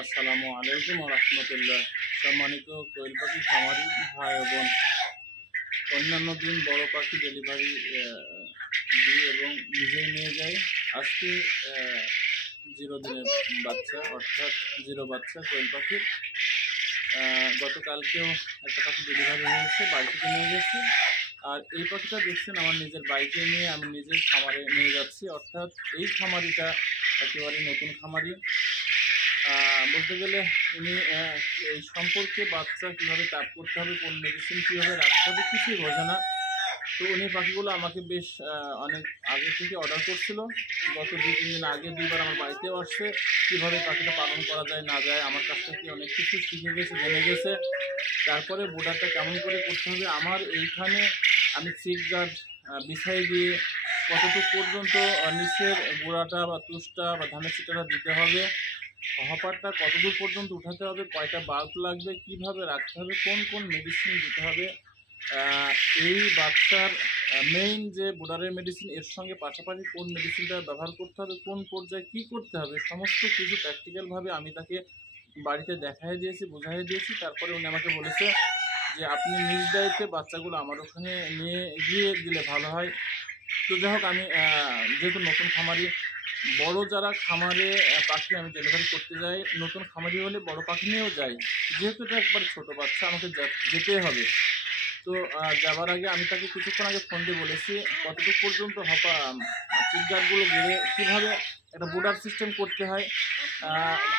আসসালামু আলাইকুম রহমতুল্লাহ। সম্মানিত কোয়েল পাখি খামারি ভাই বোন অন্যান্য দিন বড় পাখি ডেলিভারি দিই এবং নিজেই নিয়ে যাই। আজকে জিরো দিনের বাচ্চা অর্থাৎ জিরো বাচ্চা কোয়েল আহ, গতকালকেও একটা পাখি ডেলিভারি হয়েছে বাড়ি থেকে নিয়ে গেছে। আর এই পাখিটা দেখছেন আমার নিজের বাইকে নিয়ে আমি নিজের খামারে নিয়ে যাচ্ছি। অর্থাৎ এই খামারিটা একেবারে নতুন খামারি। বলতে গেলে উনি এই সম্পর্কে বাচ্চা কীভাবে তাপ করতে হবে, কোন মেডিসিন কীভাবে রাখতে হবে কিছুই বোঝে না। তো উনি পাখিগুলো আমাকে বেশ অনেক আগে থেকে অর্ডার করছিল। গত দু, তিন দিন আগে দুইবার আমার বাড়িতেও আসছে। কীভাবে পাখিটা পালন করা যায়, না যায়, আমার কাছ থেকে অনেক কিছু শিখে গেছে, জেনে গেছে। তারপরে বোর্ডারটা কেমন করে করতে হবে, আমার এইখানে আমি সিট গার্ড বিছাই দিয়ে কতটুকু পর্যন্ত নিচের গোড়াটা বা তুষটা বা ধানের চিটাটা দিতে হবে। হপারটা কতদূর পর্যন্ত উঠাতে হবে, কয়টা বাল্ব লাগবে, কীভাবে রাখতে হবে, কোন কোন মেডিসিন দিতে হবে এই বাচ্চার মেইন যে বোর্ডারের মেডিসিন এর সঙ্গে পাশাপাশি কোন মেডিসিনটা ব্যবহার করতে হবে, কোন পর্যায়ে কি করতে হবে, সমস্ত কিছু প্র্যাকটিক্যালভাবে আমি তাকে বাড়িতে দেখাই দিয়েছি বোঝাই দিয়েছি, তারপরে উনি আমাকে বলেছে যে আপনি নিজ দায়িত্বে বাচ্চাগুলো আমার ওখানে নিয়ে গিয়ে দিলে ভালো হয়। তো যাই হোক, আমি যেহেতু নতুন খামারি বড় যারা খামারে পাখি আমি ডেলিভারি করতে যাই, নতুন খামারি হলে বড় পাখি নিয়েও যাই। যেহেতু এটা একবার ছোটো বাচ্চা, আমাকে যা- যেতেই হবে। তো যাবার আগে আমি তাকে কিছুক্ষণ আগে ফোন দিয়ে বলেছি কতটুকু পর্যন্ত হপা চিকগারগুলো গেড়ে কীভাবে একটা বোর্ডার সিস্টেম করতে হয়?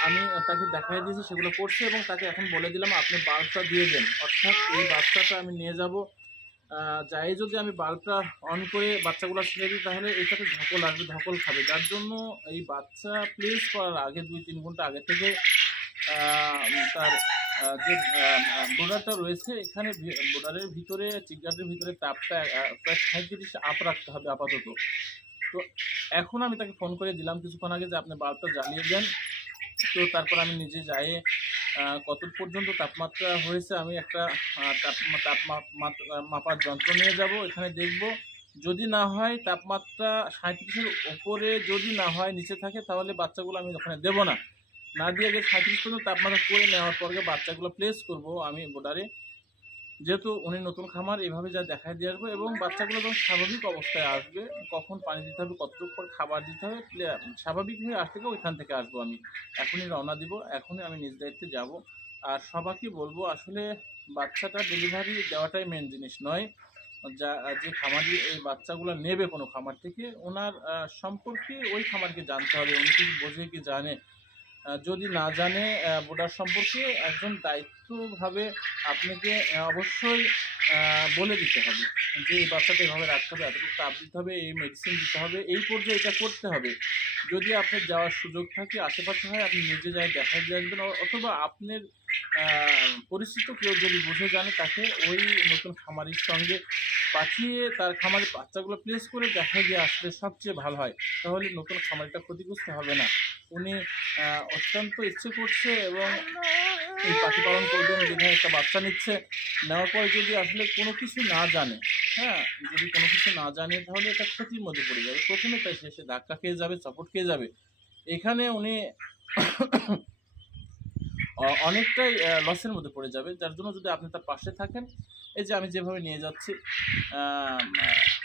আমি তাকে দেখাই দিয়েছি, সেগুলো করছে এবং তাকে এখন বলে দিলাম, আপনি বাল্বটা দিয়ে দেন। অর্থাৎ এই বাচ্চাটা আমি নিয়ে যাব। যাই যদি আমি বাল্বটা অন করে বাচ্চাগুলো ছেড়ে দিই, তাহলে এটাতে ধকল আসবে, ধকল খাবে। যার জন্য এই বাচ্চা প্লেস করার আগে দুই তিন ঘণ্টা আগে থেকে তার যে বোর্ডারটা রয়েছে, এখানে বোর্ডারের ভিতরে চিকগার্ডের ভিতরে তাপটা প্রায় সাঁত্রিশ আপ রাখতে হবে আপাতত। তো এখন আমি তাকে ফোন করে দিলাম কিছুক্ষণ আগে যে আপনি বাল্বটা জ্বালিয়ে দেন। তো তারপর আমি নিজে যাই কত পর্যন্ত তাপমাত্রা হয়েছে আমি একটা মাপার যন্ত্র নিয়ে যাব, এখানে দেখব। যদি না হয় তাপমাত্রা সাঁত্রিশের ওপরে যদি না হয় নিচে থাকে, তাহলে বাচ্চাগুলো আমি ওখানে দেব না। না দিয়ে আগে সাঁত্রিশ পর্যন্ত তাপমাত্রা করে নেওয়ার পরে বাচ্চাগুলো প্লেস করব আমি বোর্ডারে যেহেতু উনি নতুন খামার, এভাবে যা দেখায় দিয়ে আসব এবং বাচ্চাগুলো যখন স্বাভাবিক অবস্থায় আসবে, কখন পানি দিতে হবে, কতটুকু পর খাবার দিতে হবে স্বাভাবিক হয়ে আসতে ওইখান থেকে আসব আমি। এখনই রওনা দিব, এখনই আমি নিজ দায়িত্বে যাব। আর সবাইকে বলব, আসলে বাচ্চাটা ডেলিভারি দেওয়াটাই মেন জিনিস নয়। যা, যে খামারি, এই বাচ্চাগুলো নেবে কোনো খামার থেকে, ওনার সম্পর্কে ওই খামারকে জানতে হবে। উনি কি বোঝে কি জানে? যদি না জানে বোর্ডার সম্পর্কে একজন দায়িত্বভাবে আপনাকে অবশ্যই বলে দিতে হবে যে এই বাচ্চাটা এভাবে রাখতে হবে এতটুকু তাপ দিতে হবে, এই মেডিসিন দিতে হবে, এই পর্যায়ে এটা করতে হবে। যদি আপনার যাওয়ার সুযোগ থাকে, আশেপাশে হয়, আপনি নিজে যাই দেখা দিয়ে আসবেন অথবা আপনার পরিচিত কেউ যদি বুঝে জানে, তাকে ওই নতুন খামারির সঙ্গে পাঠিয়ে তার খামারে বাচ্চাগুলো প্লেস করে দেখা দিয়ে আসলে সবচেয়ে ভালো হয়। তাহলে নতুন খামারিটা ক্ষতিগ্রস্ত হবে না। উনি অত্যন্ত ইচ্ছে করছে এবং এই পাখি পালন করবেন যেখানে একটা বাচ্চা নিচ্ছে, নেওয়ার পর যদি আসলে কোনো কিছু না জানে হ্যাঁ যদি কোনো কিছু না জানে, তাহলে এটা ক্ষতির মধ্যে পড়ে যাবে। প্রথমে তাই সে ধাক্কা খেয়ে যাবে সাপোর্ট খেয়ে যাবে। এখানে উনি অনেকটাই লসের মধ্যে পড়ে যাবে। যার জন্য যদি আপনি তার পাশে থাকেন, এই যে আমি যেভাবে নিয়ে যাচ্ছি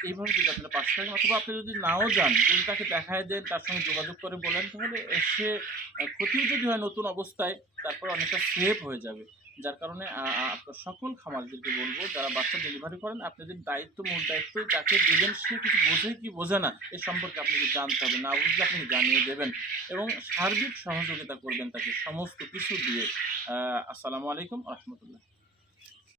এইভাবে যদি আপনার পাশে থাকেন, অথবা আপনি যদি নাও যান, যদি তাকে দেখায় দেন, তার সঙ্গে যোগাযোগ করে বলেন, তাহলে সে ক্ষতি যদি হয় নতুন অবস্থায়, তারপর অনেকটা সেভ হয়ে যাবে। যার কারণে আপনার সকল খামারদেরকে বলব, যারা বাচ্চা ডেলিভারি করেন আপনি যদি দায়িত্ব, মূল দায়িত্ব যাকে দেবেন সে কিছু বোঝে কি বোঝে না, এ সম্পর্কে আপনাকে জানতে হবে, না বুঝলে আপনি জানিয়ে দেবেন এবং সার্বিক সহযোগিতা করবেন তাকে, সমস্ত কিছু দিয়ে। আসসালামু আলাইকুম, রহমতুল্লাহ।